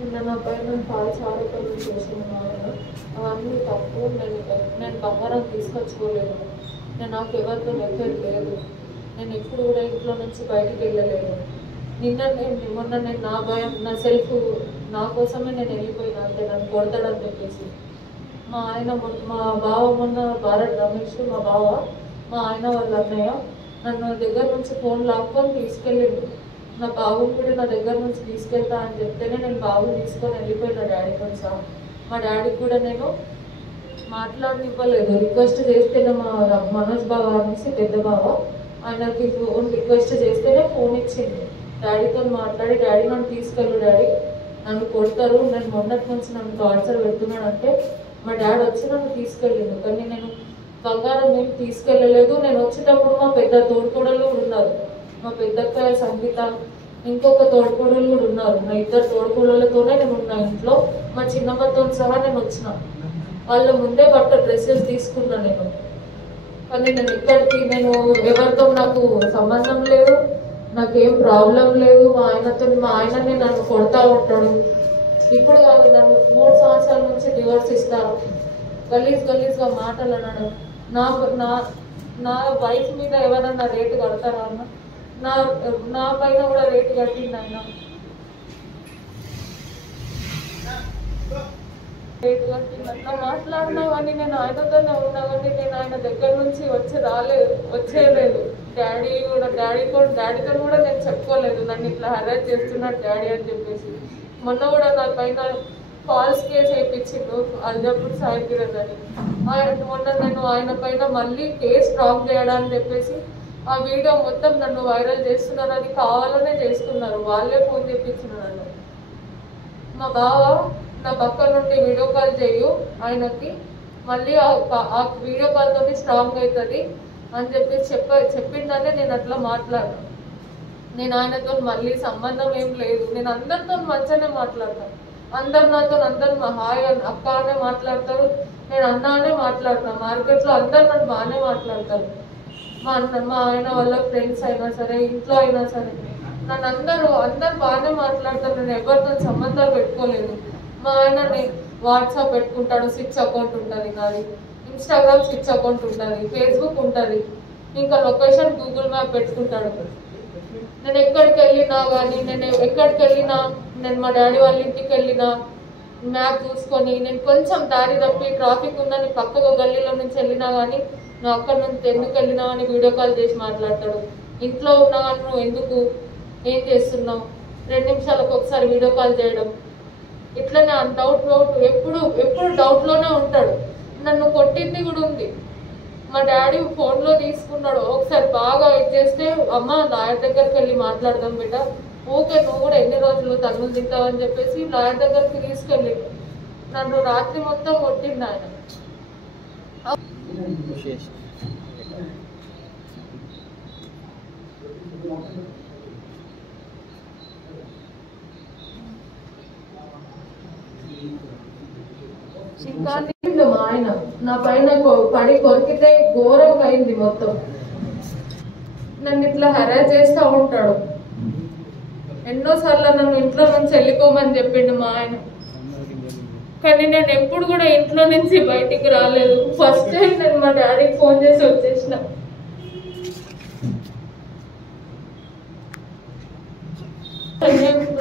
నిన్న నా పైన ఫాల్స్ ఆరోపణలు చేసిన ఆయన అవన్నీ తప్పు. నేను బంగారం తీసుకొచ్చుకోలేదు. నాకు ఎవరితో ఎఫెక్ట్ లేదు. నేను ఎప్పుడు కూడా ఇంట్లో నుంచి బయటికి వెళ్ళలేదు. మొన్న నేను నా భయం, నా సెల్ఫ్, నా కోసమే నేను వెళ్ళిపోయినా అంతే. నన్ను కొడతాడని చెప్పేసి మా బావ మొన్న భారత్ రమేష్, మా ఆయన వాళ్ళ అన్నయ్య నన్ను దగ్గర నుంచి ఫోన్ లాక్కొని తీసుకెళ్ళిండు. నా బాబుని కూడా నా దగ్గర నుంచి తీసుకెళ్తా అని చెప్తేనే నేను బాబుని తీసుకొని వెళ్ళిపోయినా డాడీ కొంచెం. మా డాడీకి కూడా నేను మాట్లాడనివ్వలేదు. రిక్వెస్ట్ చేస్తేనే మా మనోజ్ బావ అనేసి పెద్ద బావ, ఆయనకి ఫోన్ రిక్వెస్ట్ చేస్తేనే ఫోన్ ఇచ్చింది. డాడీతో మాట్లాడి, డాడీ నన్ను తీసుకెళ్ళు డాడీ, నన్ను కొడతారు, నేను మొన్నటి నుంచి నన్ను టార్చర్ పెడుతున్నాడంటే మా డాడీ వచ్చి నన్ను తీసుకెళ్ళిండు. కానీ నేను బంగారం ఏం తీసుకెళ్ళలేదు. నేను వచ్చేటప్పుడు మా పెద్ద తోడుకోడలు ఉన్నారు, మా పెద్దక్క సంగీత, ఇంకొక తోడుకోడలు కూడా ఉన్నారు. నా ఇద్దరు తోడుకోడలతోనే నేను ఉన్నా ఇంట్లో. మా చిన్నమ్మతో సహా నేను వచ్చిన. వాళ్ళ ముందే డ్రెస్సెస్ తీసుకున్నా నేను. కానీ నేను ఎవరితో నాకు సంబంధం లేదు, నాకేం ప్రాబ్లం లేదు. మా ఆయననే నన్ను కొడతా ఉంటాడు. ఇప్పుడు కాదు, నన్ను 3 సంవత్సరాల నుంచి డివోర్స్ ఇస్తారు. గలీజ్గా మాటలు అనడం. నా వైఫ్ మీద ఎవరన్నా రేటు కడతారా అన్న? నా పైన కూడా రేటు కట్టింది ఆయన. రేటు కట్టింది. అట్లా మాట్లాడినా కానీ నేను ఆయనతోనే ఉన్నా కానీ నేను ఆయన దగ్గర నుంచి వచ్చేయలేదు. డాడీతో కూడా నేను చెప్పుకోలేదు నన్ను ఇట్లా హెరాస్ చేస్తున్నాడు డాడీ అని చెప్పేసి. మొన్న కూడా నా పైన ఫాల్స్ కేసు వేయించిండు అల్జాపూర్ సాయి కిరణ్ అని. మొన్న నేను ఆయన పైన మళ్ళీ కేసు స్ట్రాంగ్ చేయడానికి చెప్పేసి ఆ వీడియో మొత్తం నన్ను వైరల్ చేస్తున్నారు. అది కావాలనే చేస్తున్నారు, వాళ్ళే ఫోన్ తెప్పించినారు. మా బావ నా పక్క నుండి వీడియో కాల్ చేయు ఆయనకి, మళ్ళీ ఆ వీడియో కాల్ తోటి స్ట్రాంగ్ అవుతుంది అని చెప్పేసి చెప్పిందనే నేను అట్లా మాట్లాడాను. నేను ఆయనతో మళ్ళీ సంబంధం ఏం లేదు. నేను అందరితో మంచిగానే మాట్లాడతాను. అందరు మా హాయ్ అక్క అనే మాట్లాడతారు, నేను అన్న అనే మాట్లాడతాను. మార్కెట్లో అందరు నన్ను బాగానే మాట్లాడతారు. మా ఆయన వాళ్ళ ఫ్రెండ్స్ అయినా సరే, ఇంట్లో అయినా సరే నన్ను అందరూ బాగానే మాట్లాడతారు. నేను ఎవరితో సంబంధాలు పెట్టుకోలేదు. మా ఆయన వాట్సాప్ పెట్టుకుంటాడు, స్విచ్ అకౌంట్ ఉంటుంది నాది, ఇన్స్టాగ్రామ్ స్విచ్ అకౌంట్ ఉంటుంది, ఫేస్బుక్ ఉంటుంది, ఇంకా లొకేషన్ గూగుల్ మ్యాప్ పెట్టుకుంటాడు. నేను ఎక్కడికి వెళ్ళినా కానీ నేను మా డాడీ వాళ్ళ ఇంటికి వెళ్ళినా మ్యాప్ చూసుకొని, నేను కొంచెం దారి తప్పి ట్రాఫిక్ ఉందని పక్కకు గల్లీలో నుంచి వెళ్ళినా కానీ నువ్వు అక్కడి నుంచి ఎందుకు వెళ్ళినావు అని వీడియో కాల్ చేసి మాట్లాడతాడు. ఇంట్లో ఉన్నా కానీ నువ్వు ఎందుకు, ఏం చేస్తున్నావు, 2 నిమిషాలకు ఒకసారి వీడియో కాల్ చేయడం. ఇట్లనే డౌట్ ఎప్పుడు డౌట్లోనే ఉంటాడు. నన్ను కొట్టింది కూడా ఉంది. మా డాడీ ఫోన్లో తీసుకున్నాడు. ఒకసారి బాగా చేస్తే, అమ్మ లాయర్ దగ్గరికి వెళ్ళి మాట్లాడదాం బిడ్డ, ఓకే నువ్వు కూడా ఎన్ని రోజులు తన్నులు తింటావని చెప్పేసి లాయర్ దగ్గరికి తీసుకెళ్ళి నన్ను రాత్రి మొత్తం కొట్టింది ఆయన. మా ఆయన నా పైన పడి కొరికితే ఘోరంగా అయింది మొత్తం. నన్ను ఇట్లా హెరాస్ చేస్తూ ఉంటాడు. ఎన్నోసార్లు నన్ను ఇంట్లో నుంచి వెళ్ళిపోమని చెప్పిండు మా ఆయన. కానీ నేను ఎప్పుడు కూడా ఇంట్లో నుంచి బయటికి రాలేదు. ఫస్ట్ టైం నేను మా డాడీకి ఫోన్ చేసి వచ్చేసిన.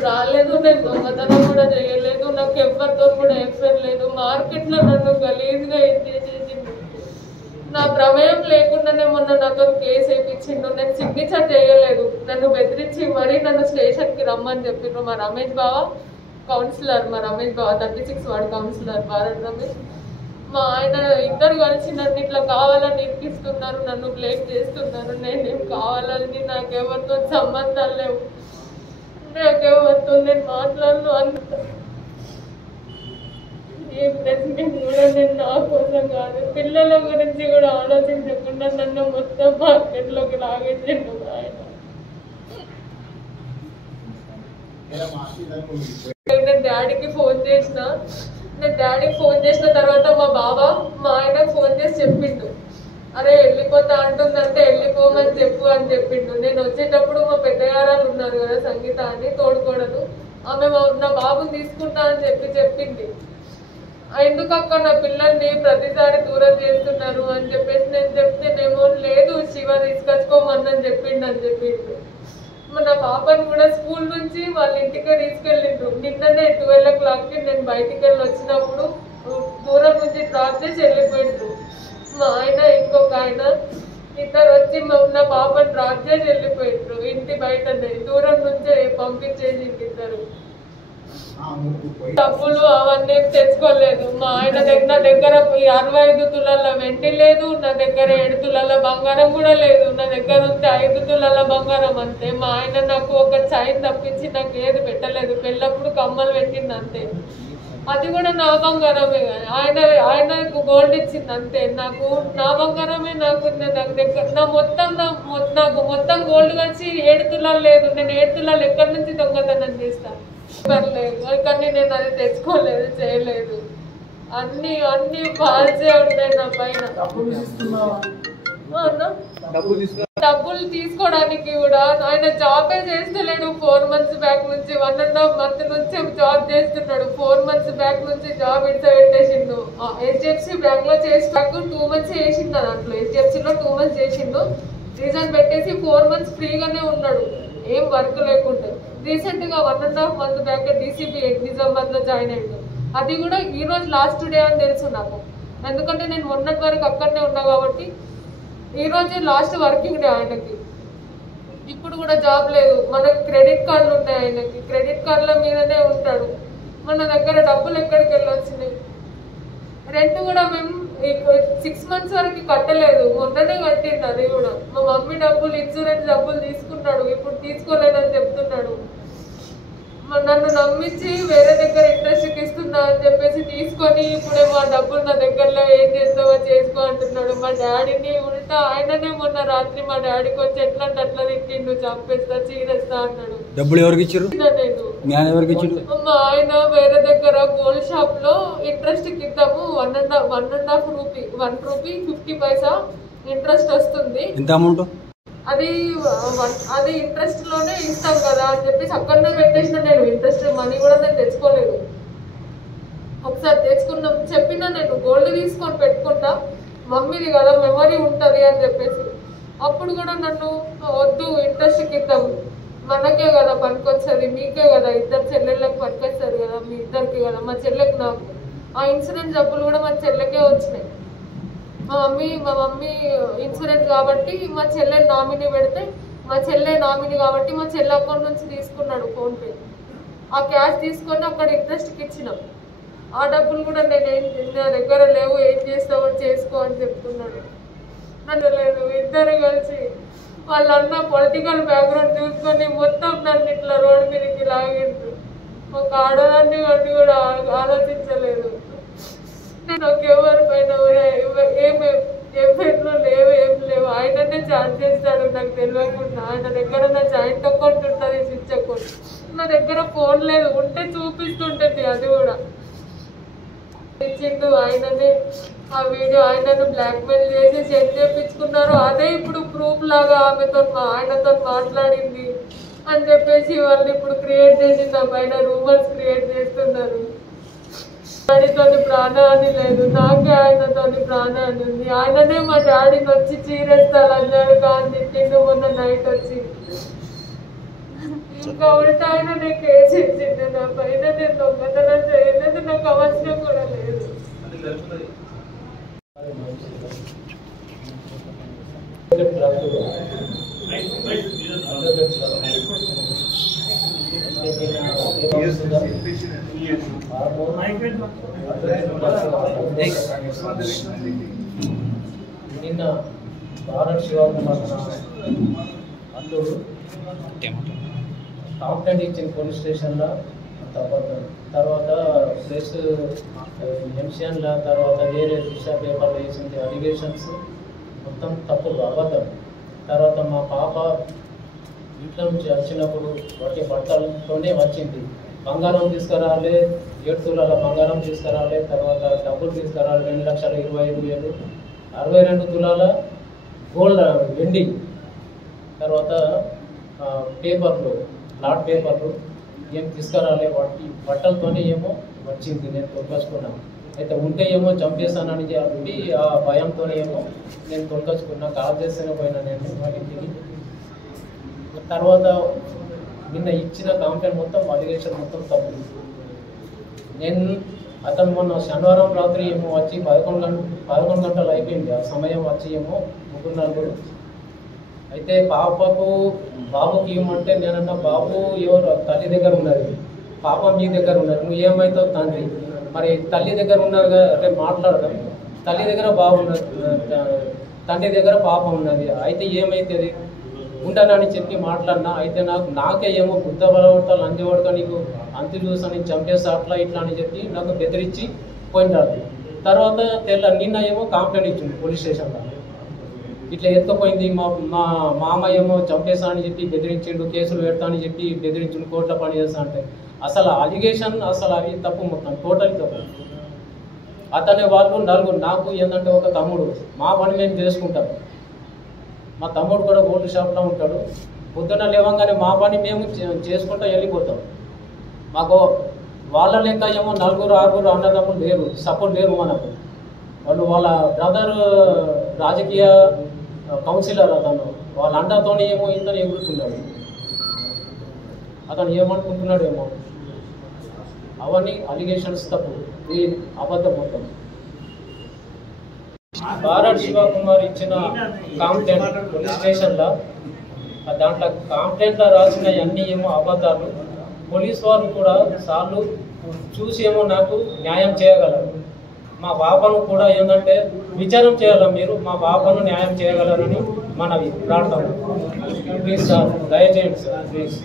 రాలేదు, నేను దొంగతనం కూడా చేయలేదు, నాకు ఎవరితో కూడా ఎఫ్ఐఆర్ లేదు. మార్కెట్లో నన్ను గలీజ్గా చేసేసింది. నా ప్రమేయం లేకుండానే మొన్న నాతో కేసు వేయించిండు. నేను సిగ్నేచర్ చేయలేదు. నన్ను బెదిరించి మరీ నన్ను స్టేషన్కి రమ్మని చెప్పిండ్రు. మా రమేష్ బావ councillor, 36 ward councillor Bharat Ramesh, మా ఆయన ఇద్దరు కలిసి నన్ను ఇట్లా కావాలని ఇరికిస్తున్నారు, నన్ను బ్లేమ్ చేస్తున్నారు. నేనేం కావాలని, నాకెవరితో సంబంధాలు లేవు, నాకెవరితో నేను మాట్లాడను అంత. ఏ ప్రెసిడెంట్ కూడా నేను నా కోసం కాదు, పిల్లల గురించి కూడా ఆలోచించకుండా నన్ను మొత్తం మార్కెట్లోకి లాగేసిండు ఆయన. నేను డాడీకి ఫోన్ చేసిన. నేను డాడీకి ఫోన్ చేసిన తర్వాత మా ఆయన ఫోన్ చేసి చెప్పిండు, అరే వెళ్ళిపోతా అంటుందంటే వెళ్ళిపోమని చెప్పు అని చెప్పిండు. నేను వచ్చేటప్పుడు మా పెద్దగారాలు ఉన్నారు కదా సంగీత అని తోడుకోడలు, ఆమె నా బాబుని తీసుకుంటా అని చెప్పింది. ఎందుకు అక్క నా పిల్లల్ని ప్రతిసారి దూరం చేస్తున్నారు అని చెప్పేసి నేను చెప్తేనేమో లేదు శివ తీసుకొచ్చుకోమని చెప్పిండు అని చెప్పిండు. నా పాపని కూడా స్కూల్ నుంచి వాళ్ళ ఇంటికి తీసుకెళ్ళిండ్రు. నిన్ననే 12 o'clockకి నేను బయటికి వెళ్ళి వచ్చినప్పుడు దూరం నుంచి డ్రాప్ చేసి వెళ్ళిపోయిండ్రు. మా ఆయన ఇంకొక ఆయన ఇద్దరు వచ్చి నా పాపని డ్రాప్ చేసి వెళ్ళిపోయిండ్రు. ఇంటి బయటనే దూరం నుంచే పంపించేసి ఇద్దరు. డబ్బులు అవన్నీ తెచ్చుకోలేదు. మా ఆయన నా దగ్గర 65 తులాల వెండి లేదు, నా దగ్గర 7 తులాల బంగారం కూడా లేదు. నా దగ్గర ఉంటే 5 తులాల బంగారం అంతే. మా ఆయన నాకు ఒక చైన్ తప్పించి నాకు ఏది పెట్టలేదు. పెళ్ళప్పుడు కమ్మలు పెట్టింది అంతే, అది కూడా నా బంగారమే. ఆయనకు గోల్డ్ ఇచ్చింది అంతే. నాకు నా బంగారమే నాకు దగ్గర నాకు మొత్తం గోల్డ్ కలిసి 7 తులాలు లేదు. నేను 7 తులాలు ఎక్కడి నుంచి దొంగతనం చేస్తాను పర్లేదు, కానీ నేను అది తెచ్చుకోలేదు, చేయలేదు. అన్ని బాల్సే ఉన్నాయి నా పైన. డబ్బులు తీసుకోవడానికి కూడా ఆయన జాబే చేస్తలేడు. 4 months బ్యాక్ నుంచి 1.5 month నుంచి జాబ్ చేస్తున్నాడు. 4 months బ్యాక్ నుంచి జాబ్ పెట్టేసిండు. HDFC బ్యాంక్ లో చేసి 2 months చేసిండు. దాంట్లో HDFCలో 2 months చేసిండు. రీజన్ పెట్టేసి 4 months ఫ్రీగానే ఉన్నాడు, ఏం వర్క్ లేకుండా. రీసెంట్ గా 1.5 month బ్యాక్ DCP నిజామాబాద్ లో జాయిన్ అయ్యాడు. అది కూడా ఈ రోజు లాస్ట్ డే అని తెలుసు నాకు, ఎందుకంటే నేను మొన్నటి వరకు అక్కడనే ఉన్నా కాబట్టి. ఈ రోజు లాస్ట్ వర్కింగ్ డే ఆయనకి. ఇప్పుడు కూడా జాబ్ లేదు. మనకు క్రెడిట్ కార్డులు ఉంటాయి ఆయనకి, క్రెడిట్ కార్డుల మీదనే ఉంటాడు. మన దగ్గర డబ్బులు ఎక్కడికి వెళ్ళొచ్చినాయి. రెంట్ కూడా మేము 6 months వరకు కట్టలేదు, మొన్ననే కట్టిండు. అది కూడా మా మమ్మీ డబ్బులు ఇన్సూరెన్స్ డబ్బులు తీసుకున్నాడు, ఇప్పుడు తీసుకోలేదని చెప్తున్నాడు. నన్ను నమ్మించి వేరే దగ్గర ఇంట్రెస్ట్కి ఇస్తున్నా అని చెప్పేసి తీసుకొని ఇప్పుడే మా డబ్బులు నా దగ్గరలో ఏం చేస్తావో చేసుకో అంటున్నాడు. మా డాడీని ఉల్టా ఆయననే మొన్న రాత్రి మా డాడీకి వచ్చి ఎట్లా అట్లా తిట్టిండు, చంపేస్తా చీరేస్తా అన్నాడు. డబ్బులు ఎవరికి ఇచ్చారు? మా ఆయన వేరే దగ్గర గోల్డ్ షాప్ లో ఇంట్రెస్ట్ కి ఇద్దాము 1.5 రూపీ 1 రూపీ 50 పైసా ఇంట్రెస్ట్ వస్తుంది. ఎంత అమౌంట్? అది ఇంట్రెస్ట్ లోనే ఇస్తాం కదా అని చెప్పేసి అక్కడనే పెట్టేసిన. నేను ఇంట్రెస్ట్ మనీ కూడా నేను తెచ్చుకోలేదు. ఒకసారి తెచ్చుకున్నా చెప్పినా, నేను గోల్డ్ తీసుకొని పెట్టుకుంటా, మమ్మీది కదా మెమరీ ఉంటుంది అని చెప్పేసి. అప్పుడు కూడా నన్ను వద్దు ఇంట్రెస్ట్కి ఇద్దాం, మనకే కదా పనికొచ్చేది, మీకే కదా, ఇద్దరు చెల్లెళ్ళకి పనికొచ్చారు కదా, మీ ఇద్దరికి కదా, మా చెల్లెకి నాకు. ఆ ఇన్సూరెన్స్ డబ్బులు కూడా మా చెల్లెకే వచ్చినాయి. మా మమ్మీ ఇన్సూరెన్స్ కాబట్టి మా చెల్లె నామినీ పెడితే, మా చెల్లె నామినీ కాబట్టి మా చెల్లె అకౌంట్ నుంచి తీసుకున్నాడు ఫోన్పే. ఆ క్యాష్ తీసుకొని అక్కడ ఇంట్రెస్ట్కి ఇచ్చినాం. ఆ డబ్బులు కూడా నా దగ్గర లేవు, ఏం చేస్తావో చేసుకో అని చెప్తున్నాడు. నన్ను లేదు, ఇద్దరు కలిసి వాళ్ళన్న పొలిటికల్ బ్యాక్గ్రౌండ్ చూసుకొని మొత్తం నన్ను ఇట్లా రోడ్డు మీదకి లాగిండ్రు. ఒక ఆడదాన్ని వాడిని కూడా ఆలోచించలేదు. నేను ఎవరి పైన ఎఫ్ఐఆర్లు లేవు, ఏం లేవు. ఆయననే ఛార్జ్ చేస్తాడు నాకు తెలియకుండా. ఆయన దగ్గర నా జాయింట్ అకౌంట్ ఉంటుంది, స్విచ్ అకౌంట్. నా దగ్గర ఫోన్ లేదు, ఉంటే చూపిస్తుంటుంది. అది కూడా ఇచ్చిండు ఆయననే. ఆ వీడియో ఆయనను బ్లాక్మెయిల్ చేసి సెండ్ చేయించుకున్నారు. అదే ఇప్పుడు ప్రూఫ్ లాగా ఆయనతో మాట్లాడింది అని చెప్పేసి వాళ్ళు ఇప్పుడు క్రియేట్ చేసి నా పైన రూమర్స్ క్రియేట్ చేస్తున్నారు. డాడీతోని ప్రాణహాని లేదు, నాకే ఆయనతోని ప్రాణహాని ఉంది. ఆయననే మా డాడీని వచ్చి చీరేస్తాను అన్నాడు కానీ తిట్టిండు మొన్న నైట్ వచ్చి. ఇంకా ఉల్టా ఆయన కేసు ఇచ్చిండు నా పైన. నేను దొంగతనం చేయలేదు, నాకు అవసరం కూడా లేదు. నిన్న భారత్ శివకుమార్ అల్లుడు కంప్లైంట్ ఇచ్చిన పోలీస్ స్టేషన్లో. తర్వాత ప్లస్ ఎంసీఎన్ల తర్వాత వేరే దిశా పేపర్లో వేసింది అలిగేషన్స్ మొత్తం తప్పులు, అబద్ధం. తర్వాత మా పాప ఇంట్లో నుంచి వచ్చినప్పుడు వాటి బట్టలతోనే వచ్చింది. బంగారం తీసుకురావాలి, 7 తులాల బంగారం తీసుకురావాలి, తర్వాత డబ్బులు తీసుకురావాలి 2,25,000, 62 తులాల గోల్డ్ వెండి, తర్వాత పేపర్లు, లాట్ పేపర్లు ఏం తీసుకురాలే, వాటి బట్టలతోనే ఏమో వచ్చింది. నేను తొలగించుకున్నాను. అయితే ఉంటే ఏమో చంపేస్తానని చెప్పి ఆ భయంతోనే ఏమో నేను తొలగించుకున్నా. కాల్ చేస్తేనే పోయినా నేను వాటికి. తర్వాత నిన్న ఇచ్చిన కంప్లైంట్ మొత్తం అలిగేషన్ మొత్తం తప్పు. నేను అతను మొన్న శనివారం రాత్రి ఏమో వచ్చి 11 గంటలు అయిపోయింది. ఆ సమయం వచ్చి ఏమో 3-4. అయితే బాబుకి ఇవ్వమంటే నేనన్నా, బాబు ఎవరు తల్లి దగ్గర ఉన్నది, పాప మీ దగ్గర ఉన్నది, నువ్వు ఏమవుతావు తండ్రి, మరి తల్లి దగ్గర ఉన్నారు కదా, రేపు మాట్లాడదాం. తల్లి దగ్గర బాబు ఉన్నది, తండ్రి దగ్గర పాప ఉన్నది, అయితే ఏమవుతుంది ఉంటానని చెప్పి మాట్లాడినా. అయితే నాకే ఏమో బుద్ధ బలవడతాను, అందేవాడుగా నీకు అంతి చూసాను చంపేస్తా అట్లా ఇట్లా అని చెప్పి నాకు బెదిరించి పోయినాడు. తర్వాత నిన్న ఏమో కంప్లైంట్ ఇచ్చింది పోలీస్ స్టేషన్లో. ఇట్లా ఎత్తుకుపోయింది, మా మామ ఏమో చంపేస్తా అని చెప్పి బెదిరించిండు, కేసులు పెడతా అని చెప్పి బెదిరించిండు, కోర్టులో పని చేస్తా అంటే. అసలు అలిగేషన్ అసలు అవి తప్పు, మొత్తం టోటల్ తప్పు. అతనే వాళ్ళు 4, నాకు ఏంటంటే ఒక తమ్ముడు, మా పని మేము చేసుకుంటాం. మా తమ్ముడు కూడా గోల్డ్ షాప్లో ఉంటాడు. పొద్దున్న లేవంగానే మా పని మేము చేసుకుంటూ వెళ్ళిపోతాం. మాకు వాళ్ళ లెక్క ఏమో 4-6 అన్నదమ్ములు లేరు, సపోర్ట్ లేరు మనకు. వాళ్ళ బ్రదర్ రాజకీయ కౌన్సిలర్, అతను వాళ్ళ అండతో ఏమో ఇంతని ఎగురుతున్నాడు. అతను ఏమనుకుంటున్నాడు ఏమో. అవన్నీ అలిగేషన్స్ తప్పు, ఈ అబద్ధం మొత్తం. బారడ్ శివకుమార్ ఇచ్చిన కంప్లైంట్ పోలీస్ స్టేషన్లో, దాంట్లో కంప్లైంట్లో రాసిన అన్నీ ఏమో అబద్ధాలు. పోలీస్ వారు కూడా సార్లు చూసి ఏమో నాకు న్యాయం చేయగలరు. మా పాపను కూడా ఏంటంటే విచారం చేయాలి, మీరు మా పాపను న్యాయం చేయగలరని మనవి ప్రార్థన. ప్లీజ్ సార్, దయచేయండి సార్, ప్లీజ్.